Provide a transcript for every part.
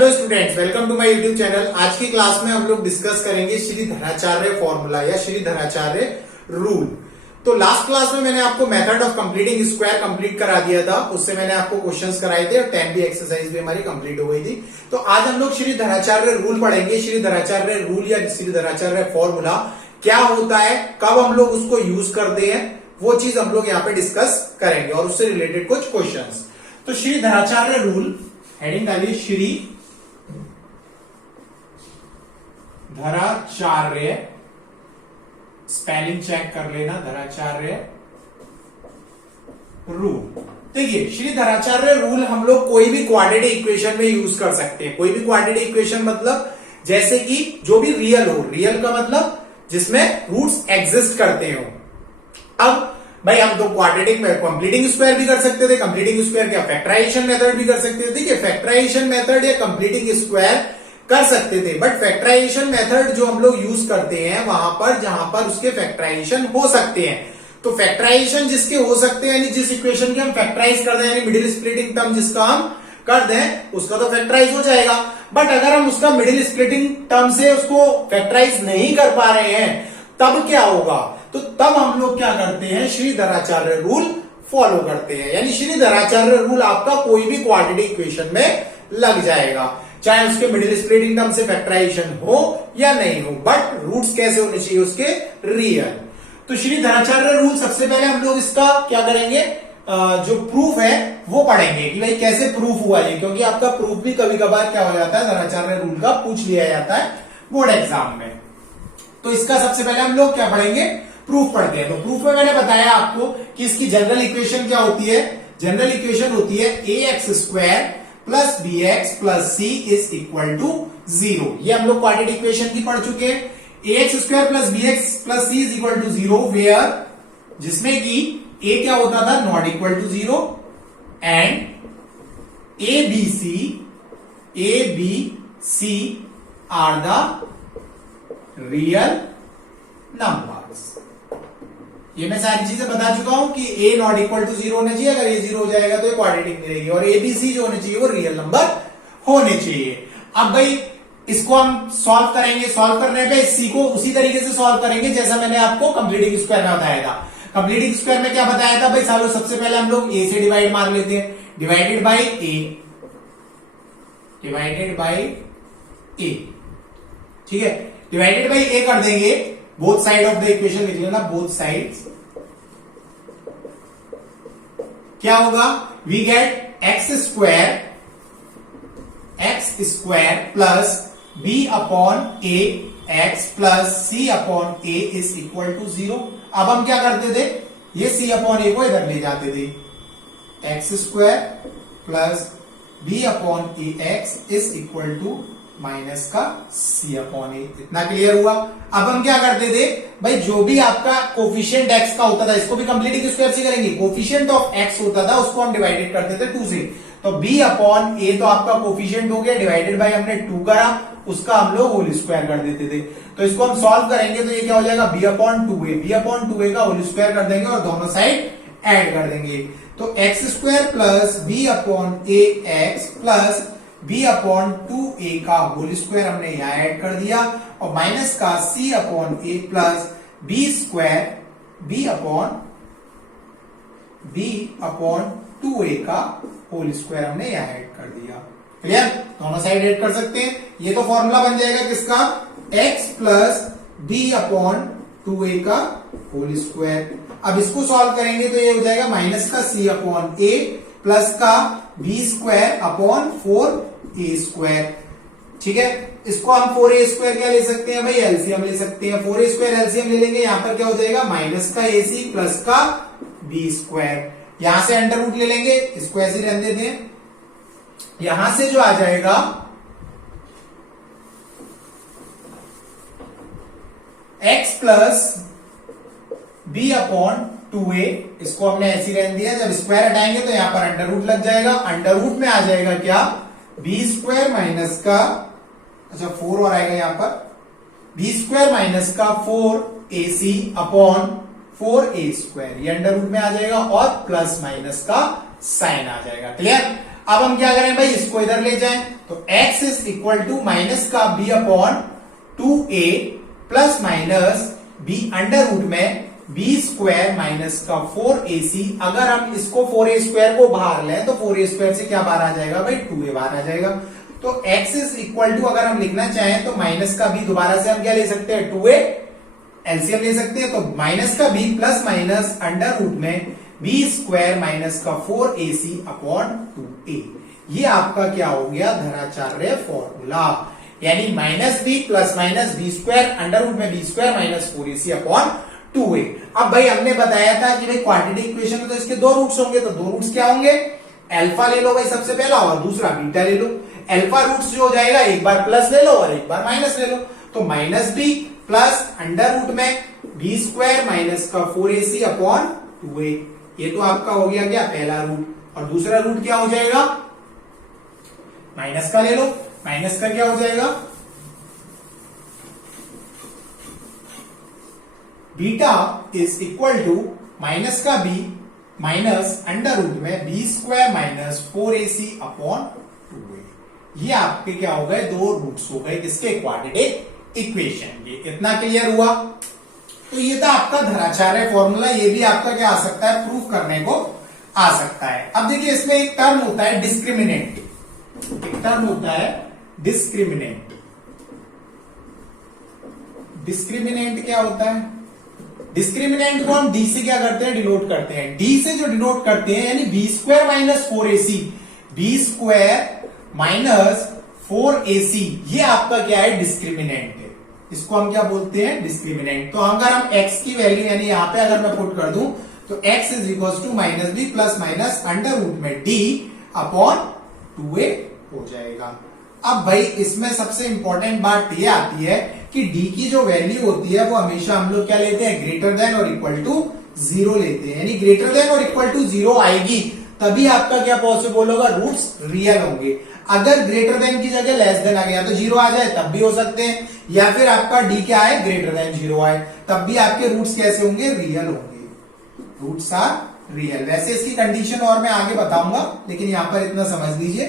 Hello students, welcome to my YouTube channel. आज की class में हम लोग डिस्कस करेंगे श्रीधराचार्य फॉर्मूला या श्रीधराचार्य रूल। तो लास्ट क्लास में मैंने आपको method of completing square complete करा दिया था। उससे मैंने आपको क्वेश्चंस कराए थे और 10 भी एक्सरसाइज भी हमारी कंप्लीट हो गई थी। तो आज हम लोग श्रीधराचार्य रूल पढ़ेंगे। श्रीधराचार्य रूल या श्रीधराचार्य फॉर्मूला क्या होता है, कब हम लोग उसको यूज करते हैं, वो चीज हम लोग यहाँ पे डिस्कस करेंगे और उससे रिलेटेड कुछ क्वेश्चंस। तो श्रीधराचार्य रूल हेडिंग डालिए, श्री धराचार्य, स्पेलिंग चेक कर लेना, धराचार्य रूल। देखिए, श्री धराचार्य रूल हम लोग कोई भी क्वाड्रेटिक इक्वेशन में यूज कर सकते हैं। कोई भी क्वाड्रेटिक इक्वेशन मतलब जैसे कि जो भी रियल हो, रियल का मतलब जिसमें रूट्स एग्जिस्ट करते हो। अब भाई हम तो क्वाड्रेटिक में कंप्लीटिंग स्क्वायर भी कर सकते थे, कंप्लीटिंग स्क्वायर क्या फैक्टराइजेशन मेथड भी कर सकते थे। ठीक है, फैक्टराइजेशन मेथड या कंप्लीटिंग स्क्वायर कर सकते थे, बट फैक्टराइजेशन मेथड जो हम लोग यूज करते हैं वहां पर जहां पर उसके फैक्टराइजेशन हो सकते हैं। तो फैक्टराइजेशन जिसके हो सकते हैं, यानी जिस इक्वेशन के हम फैक्टराइज कर दें, यानी मिडिल स्प्लिटिंग टर्म जिसका हम कर दें, उसका तो फैक्टराइज हो जाएगा। बट अगर हम उसका मिडिल स्प्लिटिंग टर्म से उसको फैक्टराइज नहीं कर पा रहे हैं, तब क्या होगा? तो तब हम लोग क्या करते हैं, श्रीधराचार्य रूल फॉलो करते हैं। यानी श्रीधराचार्य रूल आपका कोई भी क्वाड्रेटिक इक्वेशन में लग जाएगा, चाहे उसके मिडिल स्प्लिटिंग टर्म से फैक्टराइजेशन हो या नहीं हो, बट रूट्स कैसे होने चाहिए उसके, रियल। तो श्रीधराचार्य रूल सबसे पहले हम लोग इसका क्या करेंगे, जो प्रूफ है वो पढ़ेंगे कि भाई कैसे प्रूफ हुआ ये, क्योंकि आपका प्रूफ भी कभी कभार क्या हो जाता है, धराचार्य रूल का पूछ लिया जाता है बोर्ड एग्जाम में। तो इसका सबसे पहले हम लोग क्या पढ़ेंगे, प्रूफ पढ़ते हैं। तो प्रूफ में मैंने बताया आपको कि इसकी जनरल इक्वेशन क्या होती है। जनरल इक्वेशन होती है ax² plus bx plus c is equal to 0। ये हम लोग क्वाड्रेटिक इक्वेशन की पढ़ चुके हैं। ax² plus bx plus c is equal to 0 where, जिसमें कि a क्या होता था, not equal to 0 and abc are the real numbers. ये मैं सारी चीजें बता चुका हूं कि a नॉट इक्वल टू 0 होना चाहिए, अगर ये 0 हो जाएगा तो ये क्वाड्रेटिक नहीं रहेगी, और abc जो होने चाहिए वो रियल नंबर होने चाहिए। अब भाई इसको हम सॉल्व करेंगे, सॉल्व करने पे c को उसी तरीके से सॉल्व करेंगे जैसा मैंने आपको कंप्लीटिंग स्क्वायर में बताया था। कंप्लीटिंग स्क्वायर में क्या बताया था भाई, सालों सबसे पहले हम लोग a से डिवाइड मार लेते हैं, डिवाइडेड बाई a, ठीक है, डिवाइडेड बाई a कर देंगे, both side of the equation लिख लेना, बोथ साइड्स। क्या होगा, we get x square plus b upon a x plus c upon a is equal to 0। अब हम क्या करते थे, ये सी अपॉन ए को इधर ले जाते थे, x square plus b upon a x is equal to minus का सी अपॉन ए। इतना क्लियर हुआ। अब हम क्या करते थे भाई, जो भी आपका कोफिशिएंट एक्स का होता था, इसको भी कंप्लीटिंग स्क्वायर से करेंगे, कोफिशिएंट ऑफ एक्स होता था उसको हम डिवाइडेड करते थे 2 से। तो b अपॉन ए तो आपका कोफिशिएंट हो गया, डिवाइडेड बाय हमने 2 करा, उसका हम लोग होल स्क्वायर कर देते थे। तो इसको हम सॉल्व करेंगे तो ये क्या हो जाएगा, b अपॉन 2a का होल स्क्वायर कर देंगे और दोनों साइड ऐड कर देंगे। तो x square plus b upon a x plus b upon 2a का होल स्क्वायर हमने यहां ऐड कर दिया, और माइनस का c upon a plus b square b upon 2a का होल स्क्वायर हमने यहां ऐड कर दिया। क्लियर, दोनों साइड ऐड कर सकते हैं। ये तो फॉर्मूला बन जाएगा किसका, x plus b upon 2a का होल स्क्वायर। अब इसको सॉल्व करेंगे तो ये हो जाएगा माइनस का c अपॉन a प्लस का b square upon 4a square. ठीक है, इसको हम 4a स्क्वायर क्या ले सकते हैं भाई, एलसीएम ले सकते हैं। 4a स्क्वायर एलसीएम ले लेंगे, यहां पर क्या हो जाएगा, माइनस का ac प्लस का b स्क्वायर। यहां से अंडर रूट ले लेंगे, इसको ऐसे रहने देते हैं। यहां से जो आ जाएगा x plus b upon 2a, इसको हमने ऐसे रहने दिया। जब स्क्वायर हटाएंगे तो यहां पर अंडर रूट लग जाएगा, अंडर रूट में आ जाएगा क्या, b स्क्वायर माइनस का, अच्छा 4 और आएगा यहां पर, b स्क्वायर माइनस का 4ac अपॉन 4a स्क्वायर, ये अंडर रूट में आ जाएगा और प्लस माइनस का साइन आ जाएगा। क्लियर। अब हम क्या करें भाई, इसको इधर ले जाएं, तो x is equal to minus का b upon 2a plus minus b under root में b स्क्वायर माइनस का 4ac। अगर हम इसको 4a स्क्वायर को बाहर लें तो 4a स्क्वायर से क्या बाहर आ जाएगा भाई, 2a बाहर आ जाएगा। तो x इज इक्वल टू अगर हम लिखना चाहें तो माइनस का b दोबारा से हम क्या ले सकते हैं, 2a एलसीएम ले सकते हैं, तो माइनस का b plus minus under root में b स्क्वायर माइनस का 4ac अपॉन 2a। ये आपका क्या हो गया, धराचार्य फॉर्मूला, यानी minus b plus minus b square under root में b square minus 4ac upon 2a। अब भाई हमने बताया था कि भाई क्वाड्रेटिक इक्वेशन में तो इसके दो रूट्स होंगे, तो दो रूट्स क्या होंगे, अल्फा ले लो भाई सबसे पहला और दूसरा बीटा ले लो। अल्फा रूट्स जो हो जाएगा, एक बार प्लस ले लो और एक बार माइनस ले लो, तो minus b plus under root में b स्क्वायर माइनस का 4ac अपॉन 2a। ये तो आपका हो गया क्या, पहला रूट, और दूसरा रूट क्या हो जाएगा, माइनस का ले लो, माइनस का क्या हो जाएगा, beta is equal to minus का b माइनस अंडर रूट में b square minus 4ac upon 2a। ये आपके क्या हो गए, दो रूट्स हो गए किसके, क्वाड्रेटिक इक्वेशन के। इतना क्लियर हुआ। तो ये था आपका धराचार्य फॉर्मूला, ये भी आपका क्या आ सकता है, प्रूफ करने को आ सकता है। अब देखिए इसमें एक टर्म होता है डिस्क्रिमिनेंट, एक टर्म होता है डिस्क्रिमिनेंट। डिस्क्रिमिनेंट क्या होता है, डिस्क्रिमिनेंट को हम डी से क्या करते हैं, डिनोट करते हैं। डी से जो डिनोट करते हैं यानी b square minus 4ac, b square minus 4ac, ये आपका क्या है, डिस्क्रिमिनेंट है। इसको हम क्या बोलते हैं, डिस्क्रिमिनेंट। तो अगर हम x की वैल्यू यानी यहां पे अगर मैं पुट कर दूं तो x is equal to minus b plus minus under root में d अपॉन 2a हो जाएगा। अब भाई इसमें सबसे इंपॉर्टेंट बात ये आती है कि d की जो वैल्यू होती है वो हमेशा हम लोग क्या लेते हैं, ग्रेटर देन और इक्वल टू 0 लेते हैं, यानी ग्रेटर देन और इक्वल टू 0 आएगी तभी आपका क्या पॉसिबल होगा, रूट्स रियल होंगे। अगर ग्रेटर देन की जगह लेस देन आ गया तो 0 आ जाए तब भी हो सकते हैं, या फिर आपका d क्या है, ग्रेटर देन 0 आए तब भी आपके रूट्स कैसे होंगे, रियल होंगे, रूट्स आर रियल। वैसे इसकी कंडीशन और मैं आगे बताऊंगा, लेकिन यहां पर इतना समझ लीजिए,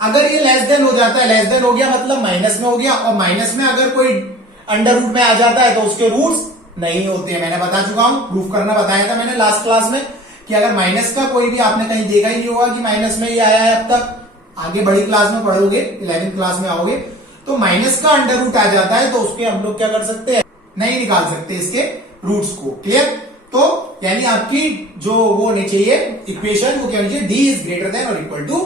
अगर ये लेस देन हो जाता है, लेस देन हो गया मतलब माइनस में हो गया, और माइनस में अगर कोई अंडर रूट में आ जाता है तो उसके रूट्स नहीं होते हैं। मैंने बता चुका हूं, प्रूफ करना बताया था मैंने लास्ट क्लास में कि अगर माइनस का कोई भी आपने कहीं देखा ही नहीं होगा कि माइनस में ये आया है, अब तक आगे बड़ी क्लास में पढ़ोगे, 11th क्लास में आओगे तो माइनस का अंडर रूट आ जाता है तो उसके हम लोग क्या कर सकते हैं, नहीं निकाल सकते इसके रूट्स को। क्लियर? तो यानी आपकी जो वो होनी चाहिए इक्वेशन, वो क्या होनी चाहिए, डी इज ग्रेटर देन और इक्वल टू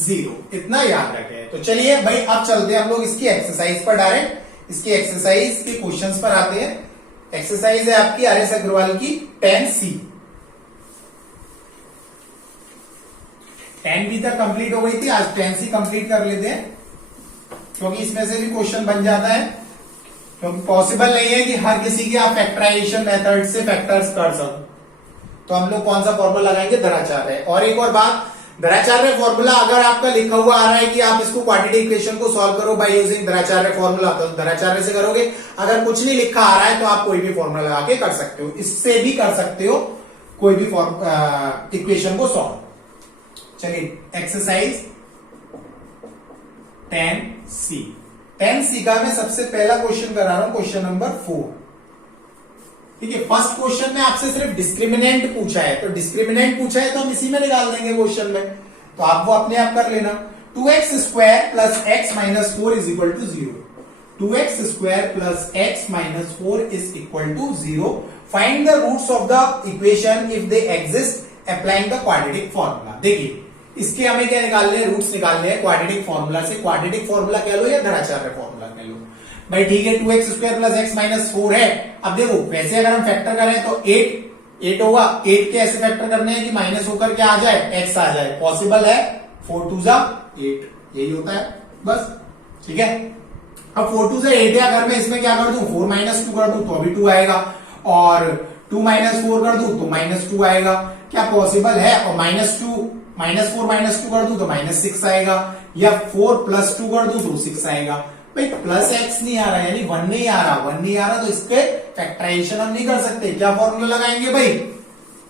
0, इतना याद रखें। तो चलिए भाई अब चलते हैं हम लोग इसकी एक्सरसाइज पर, डायरेक्ट इसकी एक्सरसाइज के क्वेश्चंस पर आते हैं। एक्सरसाइज है आपकी आर.एस. अग्रवाल की 10C। 10B तक कंप्लीट हो गई थी, आज 10C कंप्लीट कर लेते हैं, क्योंकि इसमें से भी क्वेश्चन बन जाता है, क्योंकि पॉसिबल नहीं है कि हर किसी की आप फैक्टराइजेशन मेथड से फैक्टर्स कर सको। तो हम लोग कौन सा फॉर्मूला लगाएंगे, धराचार्य। और एक और बात, धराचार्य फॉर्मूला अगर आपका लिखा हुआ आ रहा है कि आप इसको क्वाड्रेटिक इक्वेशन को सॉल्व करो बाय यूजिंग धराचार्य फॉर्मूला, तो धराचार्य से करोगे। अगर कुछ नहीं लिखा आ रहा है तो आप कोई भी फॉर्मूला लगा के कर सकते हो, इससे भी कर सकते हो कोई भी इक्वेशन को सॉल्व। चलिए एक्सरसाइज 10C। 10C का मैं सबसे पहला क्वेश्चन करा रहा हूं, क्वेश्चन नंबर 4। ठीक है, फर्स्ट क्वेश्चन में आपसे सिर्फ डिस्क्रिमिनेंट पूछा है, तो डिस्क्रिमिनेंट पूछा है तो हम इसी में निकाल देंगे क्वेश्चन में, तो आप वो अपने आप कर लेना। 2x square plus x minus 4 is equal to 0। 2x square plus x minus 4 is equal to 0। Find the roots of the equation if they exist applying the quadratic formula. देखिए इसके हमें क्या निकालने हैं, रूट्स निकालने हैं क्वाड्रेटिक फॉर्मूला से। Quadratic formula कह लो या धराचार्य फॉर्मूला कह लो भाई, ठीक है। 2x square plus x minus 4 है। अब देखो वैसे अगर हम फैक्टर करें तो 8 होगा, 8 के ऐसे फैक्टर करने हैं कि माइनस होकर क्या आ जाए, x आ जाए, पॉसिबल है। 4 2 जा 8, यही होता है बस, ठीक है। अब 4 2 से 8 है, अगर मैं इसमें क्या कर दूं, 4 माइनस 2 कर दूं तो अभी 2 आएगा, और 2 माइनस 4 कर दूं तो माइनस 2 आएगा, क्या पॉसिबल है। और माइनस 4 माइनस 2 कर दूं तो माइनस 6 आएगा, या 4 प्लस 2 कर दूं तो 6 आएगा। भाई प्लस x नहीं आ रहा, यानी 1 नहीं आ रहा, 1 नहीं आ रहा, तो इसके फैक्टराइजेशन हम नहीं कर सकते। क्या फॉर्मूला लगाएंगे भाई,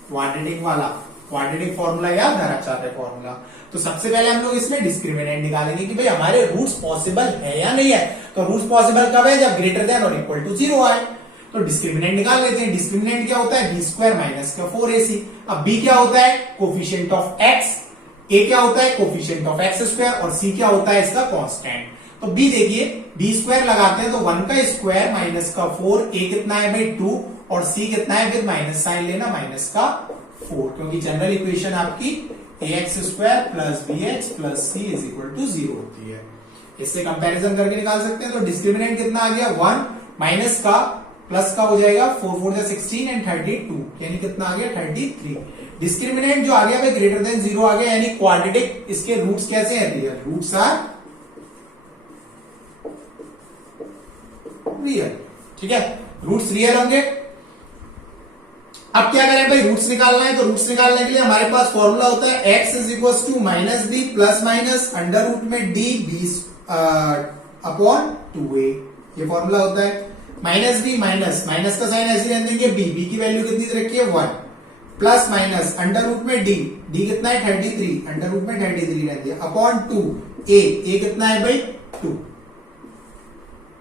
क्वाड्रेटिक वाला। क्वाड्रेटिक फॉर्मूला या धराचार्य फॉर्मूला। तो सबसे पहले हम लोग इसमें डिस्क्रिमिनेंट निकालेंगे कि भाई हमारे रूट्स पॉसिबल है या नहीं है। तो रूट्स पॉसिबल कब है, जब ग्रेटर देन और इक्वल टू 0 आए। तो डिस्क्रिमिनेंट निकाल लेते हैं। डिस्क्रिमिनेंट क्या होता है, बी स्क्वायर माइनस का 4ac। अब बी क्या होता है, कोफिशिएंट ऑफ एक्स, ए क्या होता है, कोफिशिएंट ऑफ एक्स स्क्वायर, और सी क्या होता है इसका कांस्टेंट। तो बी देखिए, बी स्क्वायर लगाते हैं तो 1 का स्क्वायर माइनस का 4, ए कितना है भाई 2, और सी कितना है, फिर माइनस साइन लेना, माइनस का 4, क्योंकि जनरल इक्वेशन आपकी ax square plus b x plus c is equal to 0 होती है। इससे कंपैरिजन करके निकाल सकते हैं। तो डिस्क्रिमिनेंट कितना आ गया, 1 माइनस का प्लस का हो जाएगा 4 4 16 एंड 32, यानी कितना आ गया 33। डिस्क्रिमिनेंट जो आ गया भाई ग्रेटर देन 0 आ गया, यानी क्वाड्रेटिक। इसके रूट्स कैसे हैं, रियल रूट्स आर रियल। ठीक है, रूट्स रियल होंगे। अब क्या करें भाई, रूट्स निकालना है। तो रूट्स निकालने के लिए हमारे पास फॉर्मूला होता है x is equal to minus b plus minus under root में डी बी अपॉन 2a, ये फॉर्मूला होता है। माइनस बी माइनस, माइनस का साइन ऐसे रहने देंगे, बी की वैल्यू कितनी रखी है 1, प्लस माइनस अंडर रूट में डी कितना है 33, अंडर रूट में 33 रहती है, अपॉन 2 ए कितना है भाई 2,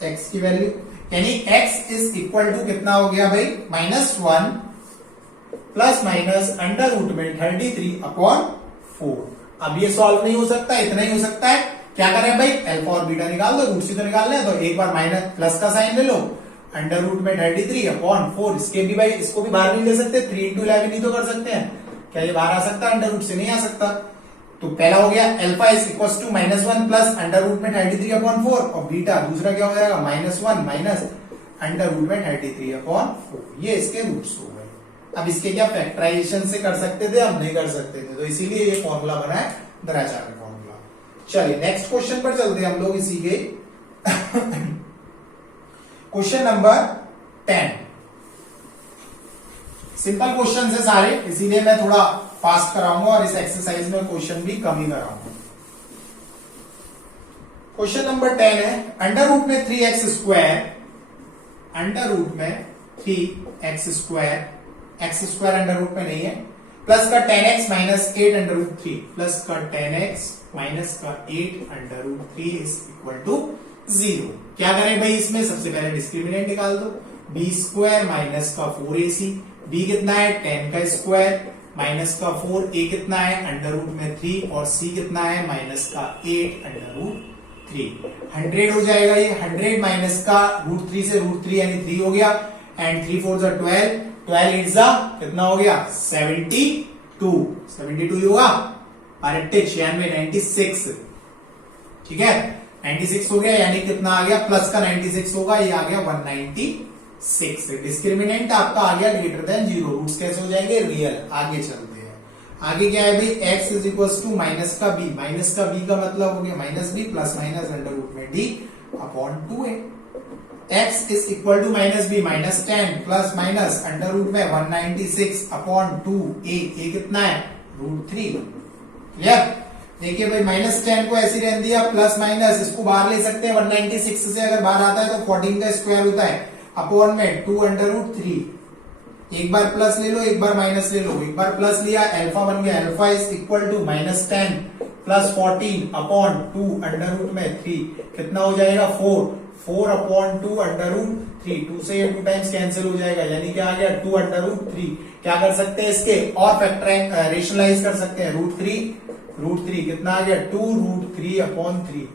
x की वैल्यू, यानी x इज इक्वल टू कितना हो गया भाई -1 प्लस माइनस अंडर रूट में 33 अपॉन 4। अब ये सॉल्व नहीं हो सकता, इतना ही हो सकता है। क्या करें भाई, अल्फा और बीटा निकाल दो, रूट से तो निकाल लें। तो एक बार माइनस प्लस का साइन ले लो, अंडर रूट में 33 अपॉन 4, इसके भी भाई इसको भी बाहर नहीं ले सकते, 3 into 11 ही तो कर सकते हैं। क्या ये बाहर आ सकता है, अंडर रूट से नहीं आ सकता। तो पहला हो गया alpha is equal to -1 plus under root में 33 अपॉन 4, और बीटा दूसरा क्या हो जाएगा -1 माइनस अंडर रूट में 33 अपॉन 4। ये इसके रूट्स हो गए। अब इसके क्या फैक्टराइजेशन से कर सकते थे, अब नहीं कर सकते थे, तो इसीलिए ये फॉर्मूला बना है धराचार्य फॉर्मूला। चलिए नेक्स्ट क्वेश्चन पर चलते हैं हम लोग इसी के। Question number 10। सिंपल क्वेश्चन है सारे, इसीलिए मैं थोड़ा फास्ट कराऊंगा और इस एक्सरसाइज में क्वेश्चन भी कम ही कराऊंगा। क्वेश्चन नंबर 10 है, अंडर रूट में 3x स्क्वायर, अंडर रूट में 3x square, x square under root में नहीं है, प्लस का 10x minus 8 under root 3, plus का 10x माइनस का 8 under root 3 is equal to 0। क्या करें भाई, इसमें सबसे पहले डिस्क्रिमिनेंट निकाल दो, बी स्क्वायर माइनस का 4ac, बी कितना है 10 का स्क्वायर माइनस का 4, ए कितना है अंडर रूट में 3, और सी कितना है माइनस का 8 अंडर रूट 3। 100 हो जाएगा ये, 100 माइनस का रूट 3 से रूट 3 यानी 3 हो गया, एंड 3 4 जा 12, 12 8 जा कितना हो गया 72 होगा, और 96, ठीक है 96 हो गया, यानी कितना आ गया, प्लस का 96 होगा, ये आ गया 196। डिस्क्रिमिनेंट आपका आ गया ग्रेटर देन 0। रूट्स कैसे हो जाएंगे, रियल। आगे चलते हैं, आगे क्या है भाई, x is equal to minus का b, माइनस का b का मतलब हो गया minus b plus minus under root में d upon 2a। x is equal to minus b minus 10 plus minus under root में 196 अपॉन 2a, a कितना है √3। क्लियर। देखिए भाई -10 को ऐसे रहने दिया, प्लस माइनस इसको बाहर ले सकते हैं, 196 से अगर बाहर आता है तो 14 का स्क्वायर होता है, अपॉन में 2 अंडर रूट 3। एक बार प्लस ले लो, एक बार माइनस ले लो, एक बार प्लस लिया अल्फा बन गया, alpha is equal to -10 plus 14 upon 2 under root में 3, कितना हो जाएगा 4 अपॉन 2 अंडर रूट 3, 2 से ये 2 टाइम्स कैंसिल हो जाएगा, यानी क्या आ गया 2 अंडर रूट 3। क्या कर सकते हैं इसके और फैक्टर रेशनलाइज कर सकते हैं, रूट 3 कितना आ गया 2√3 अपॉन 3,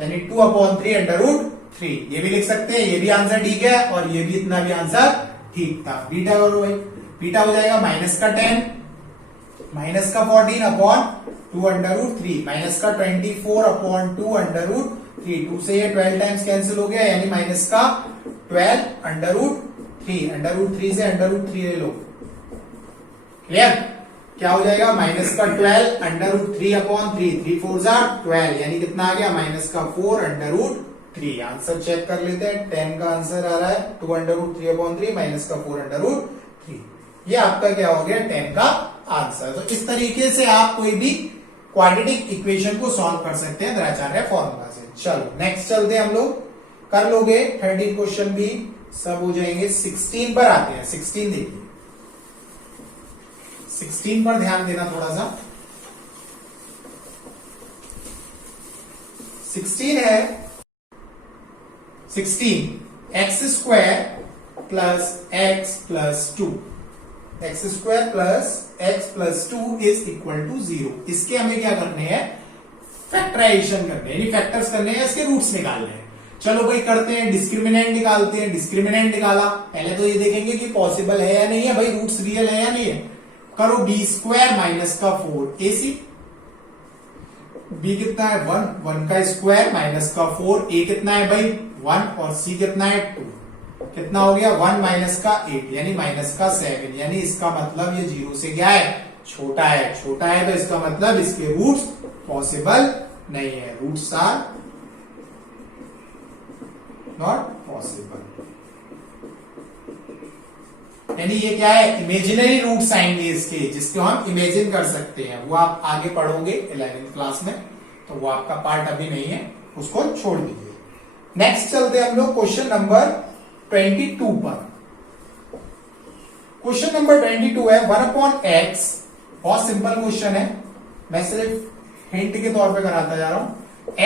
यानी 2 अपॉन 3 अंडर रूट 3। ये भी लिख सकते हैं, ये भी आंसर ठीक है, और ये भी इतना भी आंसर ठीक था। बीटा करो भाई, बीटा हो जाएगा माइनस का 10 माइनस का 14 अपॉन 2 अंडर रूट 3 माइनस का 24 अपॉन 2 अंडर रूट 3, 2 से ये 12 टाइम्स कैंसिल हो गया, यानी माइनस का 12 अंडर रूट 3, अंडर रूट 3 से अंडर रूट 3 ले लो। क्लियर। क्या हो जाएगा माइनस का 12 अंडर रूट 3 अपॉन 3, 3 4 जा 12, यानी कितना आ गया माइनस का 4 अंडर रूट 3। आंसर चेक कर लेते हैं, 10 का आंसर आ रहा है 2 अंडर रूट 3 अपॉन 3 माइनस का 4 अंडर रूट 3। ये आपका क्या हो गया 10 का आंसर। तो इस तरीके से आप कोई भी क्वाड्रेटिक इक्वेशन को सॉल्व कर सकते हैं द्विआचार्य फॉर्मूला से। चलो नेक्स्ट चलते हैं हम लोग, कर लोगे 13 क्वेश्चन भी सब हो जाएंगे। 16 पर आते हैं, 16 देखिए, 16 पर ध्यान देना थोड़ा सा। 16 है 16 x square plus x plus two, x square plus x plus two is equal to 0। इसके हमें क्या करने हैं, फैक्टराइजेशन करने हैं, यानी फैक्टर्स करने हैं, इसके रूट्स निकालने हैं। चलो भाई करते हैं, डिस्क्रिमिनेंट निकालते हैं। डिस्क्रिमिनेंट निकाला, पहले तो ये देखेंगे कि पॉसिबल है या नहीं है, भाई रूट्स रियल है या नहीं है। करो बी स्क्वायर माइनस का 4ac, बी कितना है 1, 1 का स्क्वायर माइनस का 4, ए कितना है भाई 1 और सी कितना है 2, कितना हो गया 1 माइनस का 8 यानी माइनस का 7, यानी इसका मतलब ये 0 से क्या है, छोटा है। छोटा है तो इसका मतलब इसके रूट्स पॉसिबल नहीं है, रूट्स आर नॉट पॉसिबल। यानी ये क्या है, इमेजिनरी रूट्स आएंगे इसके, जिसको हम इमेजिन कर सकते हैं। वो आप आगे पढ़ोगे 11th क्लास में, तो वो आपका पार्ट अभी नहीं है, उसको छोड़ दीजिए। नेक्स्ट चलते हैं हम लोग क्वेश्चन नंबर 22 पर। क्वेश्चन नंबर 22 है 1/x। बहुत सिंपल क्वेश्चन है, मैं सिर्फ हिंट के तौर पे कराता जा रहा हूं।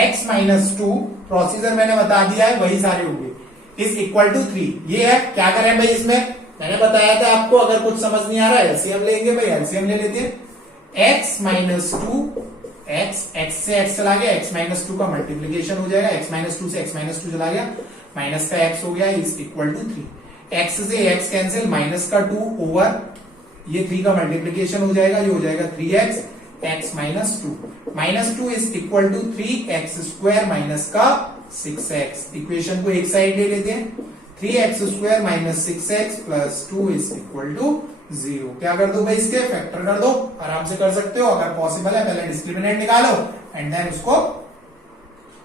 x माइनस 2, प्रोसीजर मैंने बता दिया है, वही सारे होंगे, इज इक्वल टू 3। ये है, क्या करें भाई इसमें, मैंने बताया था आपको, अगर कुछ समझ नहीं आ रहा है एलसीएम लेंगे भाई, एलसीएम ले लेते हैं। x माइनस 2, x से x चला गया, x माइनस 2 का मल्टीप्लीकेशन हो जाएगा, x माइनस 2 से x माइनस 2 चला गया, माइनस का x हो गया, इज इक्वल टू 3। x से x कैंसिल, माइनस का 2 ओवर ये 3 का मल्टीप्लीकेशन हो जाएगा, ये हो जाएगा 3x, x minus 2, minus 2 is equal to 3x square minus का 6x। इक्वेशन को एक साइड ले लेते हैं, 3x square minus 6x plus 2 is equal to 0। क्या कर दो भाई, इसके फैक्टर कर दो, आराम से कर सकते हो। अगर पॉसिबल है पहले डिस्क्रिमिनेंट निकालो एंड देन उसको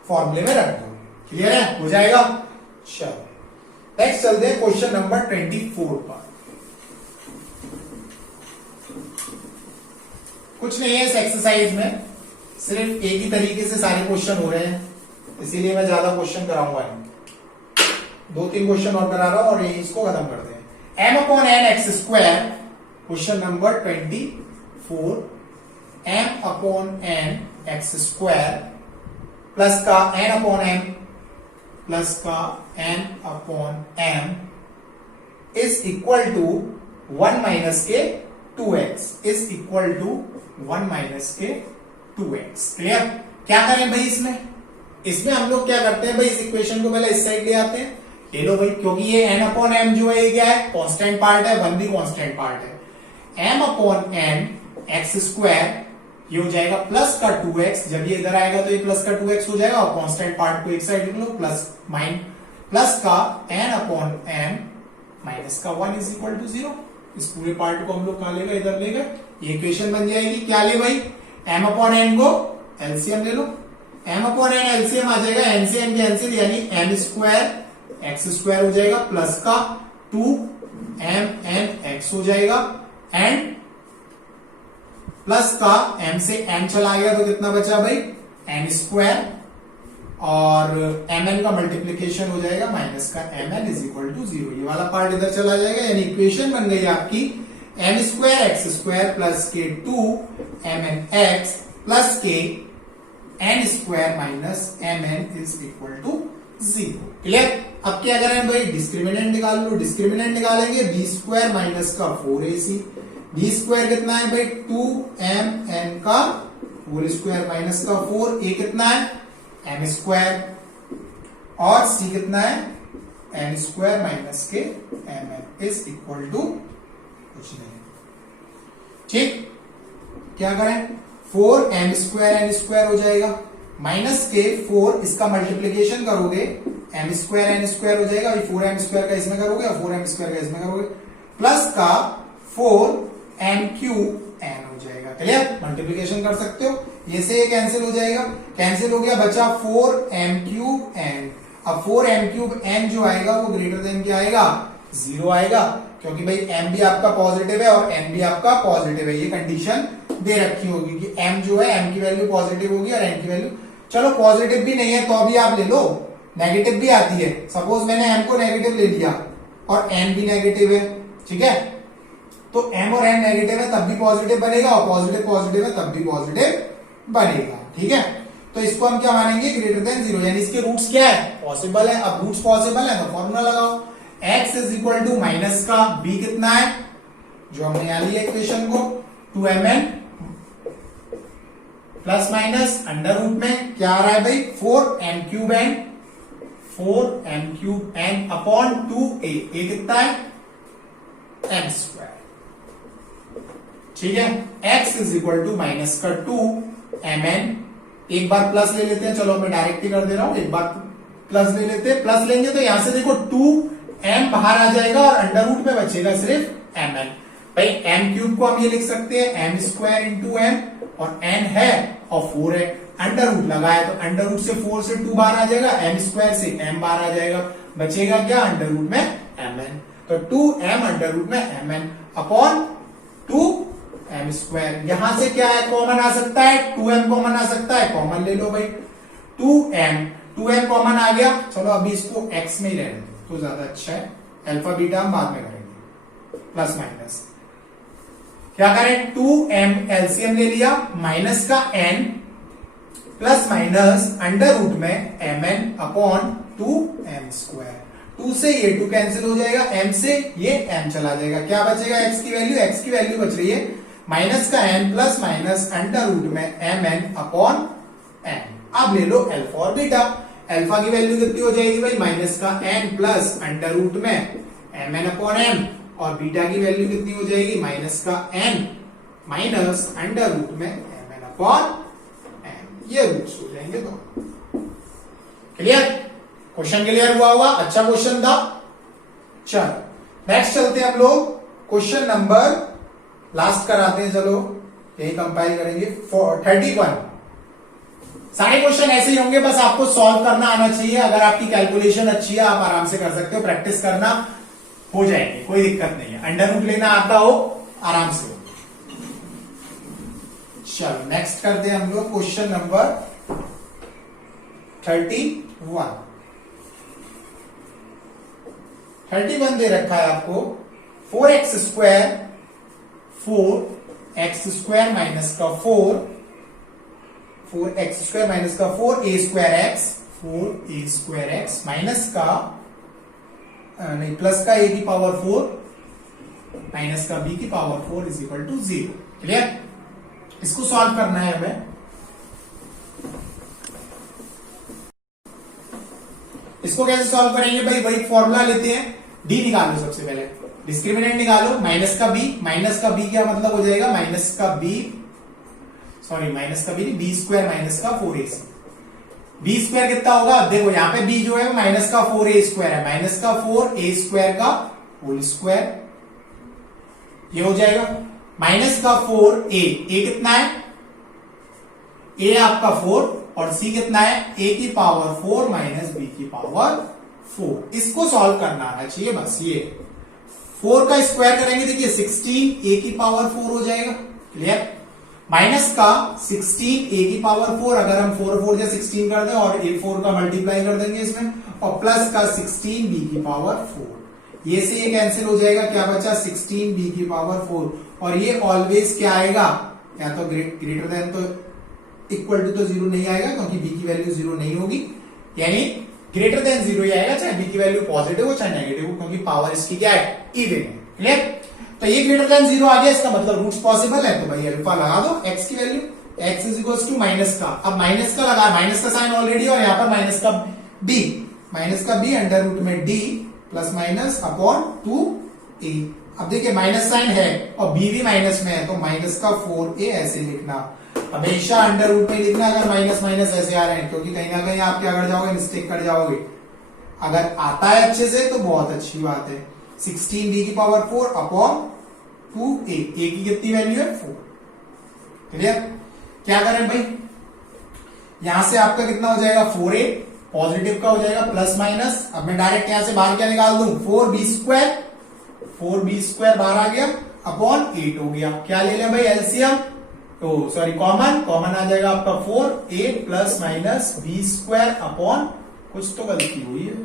फॉर्मूले में रख दो। क्लियर है, हो जाएगा। चलो नेक्स्ट चलते हैं क्वेश्चन नंबर 24 पर। कुछ नहीं है इस एक्सरसाइज में, सिर्फ एक ही तरीके से सारे क्वेश्चन हो रहे हैं, इसीलिए मैं ज्यादा क्वेश्चन कराऊंगा नहीं, 2-3 क्वेश्चन और करा रहा हूं और इसको खत्म करते हैं। m/n x square, question number 24, m/n x square plus का n/m प्लस का n/m is equal to 1 minus के 2x is equal to 1 minus के 2x। क्लियर। क्या करें भाई इसमें हम लोग क्या करते हैं भाई, इस इक्वेशन को पहले इस साइड ले आते हैं। ये लो भाई, क्योंकि ये n/m जो है ये क्या है, कांस्टेंट पार्ट है, 1 भी कांस्टेंट पार्ट है। m/n x स्क्वायर ये हो जाएगा प्लस का 2x, जब ये इधर आएगा तो ये प्लस का 2x हो जाएगा, और कांस्टेंट पार्ट को एक साइड लिख लो, प्लस का n/m माइनस का 1 इज इक्वल टू 0। इस पूरे पार्ट को हम लोग कहां ले गए, इधर ले गए, ये इक्वेशन बन जाएगी। क्या ले भाई, m/n को एलसीएम ले लो, m/n एलसीएम आ जाएगा, n से n कैंसिल, यानी m स्क्वायर x स्क्वायर हो जाएगा प्लस का 2mn(x) हो जाएगा, एंड प्लस का m से n चला गया तो कितना बचा भाई m स्क्वायर, और mn का मल्टीप्लीकेशन हो जाएगा माइनस का mn इज इक्वल टू 0। ये वाला पार्ट इधर चला जाएगा, यानी इक्वेशन बन गई आपकी m square x square plus के 2mn(x) प्लस के n square minus mn is equal to 0। Clear. अब क्या करें भाई, डिस्क्रिमिनेंट निकाल लो। डिस्क्रिमिनेंट निकालेंगे, बी स्क्वायर माइनस का 4ac, बी स्क्वायर कितना है भाई 2mn का होल स्क्वायर माइनस का 4, ए कितना है m स्क्वायर, और c कितना है n स्क्वायर माइनस के mn इज इक्वल टू कुछ नहीं। ठीक, क्या करें, 4m स्क्वायर n स्क्वायर हो जाएगा, माइनस के 4 इसका मल्टीप्लीकेशन करोगे m स्क्वायर n स्क्वायर हो जाएगा, 4m स्क्वायर का इसमें करोगे और 4m स्क्वायर का इसमें करोगे, प्लस का 4m³ n हो जाएगा। क्लियर, मल्टीप्लीकेशन कर सकते हो, ये से ये कैंसिल हो जाएगा, कैंसिल हो गया, बचा 4m³ n। अब 4m³ n जो आएगा वो ग्रेटर देन क्या आएगा, 0 आएगा, क्योंकि भाई m भी आपका पॉजिटिव है और n भी आपका पॉजिटिव है, ये कंडीशन दे रखी होगी कि m जो है m की वैल्यू पॉजिटिव होगी और n की वैल्यू, चलो पॉजिटिव भी नहीं है तो अभी आप ले लो, नेगेटिव भी आती है। सपोज मैंने m को नेगेटिव ले लिया और n भी नेगेटिव है, ठीक है, तो m और n नेगेटिव है तब भी पॉजिटिव बनेगा, और पॉजिटिव पॉजिटिव है तब भी पॉजिटिव बनेगा। ठीक है, तो इसको हम क्या मानेंगे, ग्रेटर देन 0, यानी इसके रूट्स क्या है, पॉसिबल है। अब रूट्स पॉसिबल है तो फॉर्मूला लगाओ, x is equal to minus का b कितना है, जो हमने यहां लिया इक्वेशन को, 2mn plus minus under root में क्या आ रहा है भाई, 4m cube n upon 2a, a कितना है m स्क्वायर। ठीक है, x is equal to minus का 2mn, एक बार प्लस ले लेते हैं, चलो मैं डायरेक्ट ही कर दे रहा हूं, एक बार प्लस ले लेते हैं, प्लस लेंगे तो यहां से देखो 2m बाहर आ जाएगा और अंडर रूट में बचेगा सिर्फ mn। भाई m क्यूब को हम ये लिख सकते हैं m स्क्वायर इंटू m, और n है और 4 है, अंडर रूट लगाया तो अंडर रूट से 4 से 2 बाहर आ जाएगा, m स्क्वायर से m बाहर आ जाएगा, बचेगा क्या अंडर रूट में mn, तो 2m अंडर रूट में mn अपॉन 2m स्क्वायर। यहां से क्या है, कॉमन आ सकता है, 2m कॉमन आ सकता है, कॉमन ले लो भाई, 2m कॉमन आ गया, चलो अभी इसको x में ही रहने दो तो ज्यादा अच्छा है, अल्फा बीटा हम बाद में करेंगे, प्लस माइनस क्या करें, 2m एलसीएम ले लिया, माइनस का n plus minus under root में mn अपॉन 2m स्क्वायर, 2 से ये 2 कैंसिल हो जाएगा, m से ये m चला जाएगा, क्या बचेगा, x की वैल्यू बच रही है माइनस का n plus minus under root में mn अपॉन n। अब ले लो अल्फा और बीटा, अल्फा की वैल्यू कितनी हो जाएगी भाई, माइनस का n प्लस अंडर रूट में mn अपॉन m, और बीटा की वैल्यू कितनी हो जाएगी, माइनस का n माइनस अंडर रूट में mn अपॉन m, ये रूट्स हो जाएंगे। तो क्लियर, क्वेश्चन क्लियर हुआ होगा, अच्छा क्वेश्चन था। चलो नेक्स्ट चलते हैं हम लोग, क्वेश्चन नंबर लास्ट कराते हैं, चलो यही कंपाइल करेंगे 31। सारे क्वेश्चन ऐसे ही होंगे, बस आपको सॉल्व करना आना चाहिए, अगर आपकी कैलकुलेशन अच्छी है आप आराम से कर सकते हो, प्रैक्टिस करना हो जाएगी, कोई दिक्कत नहीं है, अंडर रूट लेना आता हो आराम से। चलो नेक्स्ट करते हैं हम लोग क्वेश्चन नंबर 31 दे रखा है आपको, 4x स्क्वायर माइनस का 4x स्क्वायर माइनस का 4a स्क्वायर x माइनस का नहीं प्लस का a की पावर 4 माइनस का b की power 4 is equal to 0। Clear, इसको सॉल्व करना है हमें। इसको कैसे सॉल्व करेंगे भाई, वही फॉर्मूला लेते हैं, d निकालो सबसे पहले, डिस्क्रिमिनेंट निकालो, माइनस का b क्या मतलब हो जाएगा, माइनस का b नहीं, b स्क्वायर माइनस का 4ac, b स्क्वायर कितना होगा, देखो यहाँ पे b जो है माइनस का 4a स्क्वायर है, माइनस का 4a स्क्वायर का होल स्क्वायर, ये हो जाएगा माइनस का 4a, a कितना है, a आपका 4 और c कितना है, a की पावर 4 माइनस b की पावर 4। इसको सॉल्व करना आना चाहिए, बस ये 4 का स्क्वायर करेंगे, देखिए 16 a की पावर 4 हो जाएगा। क्लियर, माइनस का 16 a की पावर 4, अगर हम 4 4 से 16 कर दें और a 4 का मल्टीप्लाई कर देंगे इसमें, और प्लस का 16 b की पावर 4, ये से ये कैंसिल हो जाएगा, क्या बचा 16 b की पावर 4, और ये ऑलवेज क्या आएगा, या तो ग्रेटर देन तो इक्वल टू तो 0 नहीं आएगा, क्योंकि b की वैल्यू 0 नहीं होगी, यानी ग्रेटर देन 0 ही आएगा, चाहे b की वैल्यू पॉजिटिव हो चाहे नेगेटिव हो, क्योंकि पावर इसकी क्या है, इवन है। क्लियर, तो ये ग्रेटर देन 0 आ गया, इसका मतलब रूट्स पॉसिबल है, तो भाई अल्फा लगा दो, x की value, x is equal to minus का, अब माइनस का लगा, माइनस का साइन ऑलरेडी, और यहाँ पर माइनस का b अंडर रूट में d plus minus upon 2a। अब देखिए माइनस साइन है और b भी माइनस में है, तो माइनस का 4a ऐसे लिखना, हमेशा अंडर रूट में लिखना अगर माइनस माइनस ऐसे आ रहे हैं, क्योंकि कहीं ना कहीं आप क्या कर जाओगे, मिस्टेक कर जाओगे। अगर आता है अच्छे से तो बहुत अच्छी बात है। 16b की पावर 4 अपॉन 2a, a की कितनी वैल्यू है 4। क्लियर, क्या करें भाई, यहां से आपका कितना हो जाएगा 4a, पॉजिटिव का हो जाएगा प्लस माइनस, अब मैं डायरेक्ट यहां से बाहर क्या निकाल दूं, 4b स्क्वायर बाहर आ गया अपॉन 8 हो गया। क्या ले लें भाई एलसीएम, तो सॉरी कॉमन आ जाएगा आपका 4a plus minus b square upon, कुछ तो गलती हुई है,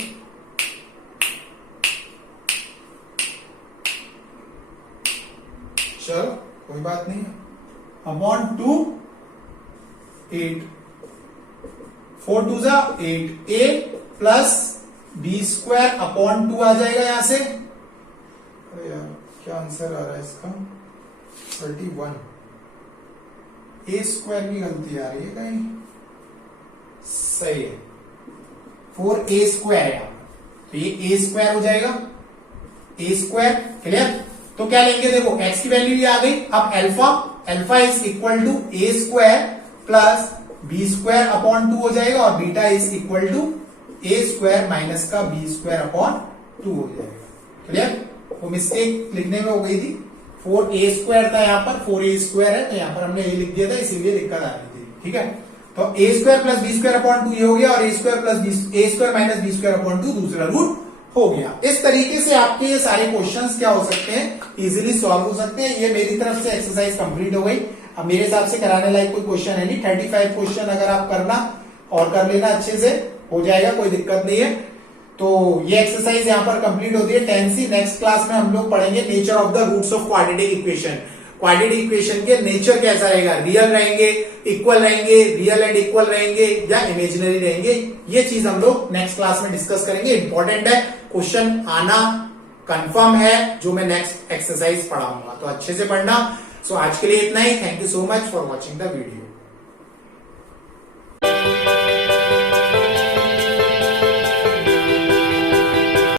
चलो कोई बात नहीं, अपॉन 2 8, 4 2 जा 8, a plus b square upon 2 आ जाएगा यहां से। अरे यार क्या आंसर आ रहा है इसका, 31। ए स्क्वायर की गलती आ रही है कहीं, सही है 4a स्क्वायर है यहां पर, तो ये a स्क्वायर हो जाएगा, a स्क्वायर क्लियर। तो क्या लेंगे, देखो x की वैल्यू ये आ गई, अब alpha is equal to a square plus b square upon 2 हो जाएगा, और beta is equal to a square minus का बी स्क्वायर अपॉन 2 हो जाएगा, क्लियर। वो मिस्टेक लिखने में हो गई थी, 4a स्क्वायर था यहाँ पर, 4a स्क्वायर है, तो यहाँ पर हमने ये लिख दिया था, इसीलिए दिक्कत आ रही थी, ठीक है। तो a square plus b square upon 2 ये हो गया, और a square plus a square minus b square upon 2 दूसरा रूट हो गया। इस तरीके से आपके ये सारे क्वेश्चंस क्या हो सकते हैं, इजीली सॉल्व हो सकते हैं। ये मेरी तरफ से एक्सरसाइज कंप्लीट हो गई। अब मेरे हिसाब से कराने लायक कोई क्वेश्चन है नहीं, 35 क्वेश्चन अगर आप करना और कर लेना अच्छे से हो जाएगा, कोई दिक्कत नहीं है। तो ये एक्सरसाइज यहाँ पर कंप्लीट होती है 10C। नेक्स्ट क्लास में हम लोग पढ़ेंगे nature of the roots of quadratic equation. Quadratic equation के नेचर कैसा रहेगा, रियल रहेंगे, इक्वल रहेंगे, रियल एंड इक्वल रहेंगे या इमेजिनरी रहेंगे, ये चीज हम लोग नेक्स्ट क्लास में डिस्कस करेंगे। इंपॉर्टेंट है, क्वेश्चन आना कंफर्म है जो मैं नेक्स्ट एक्सरसाइज पढ़ाऊंगा, तो अच्छे से पढ़ना। सो आज के लिए इतना ही। Thank you so much for watching the video.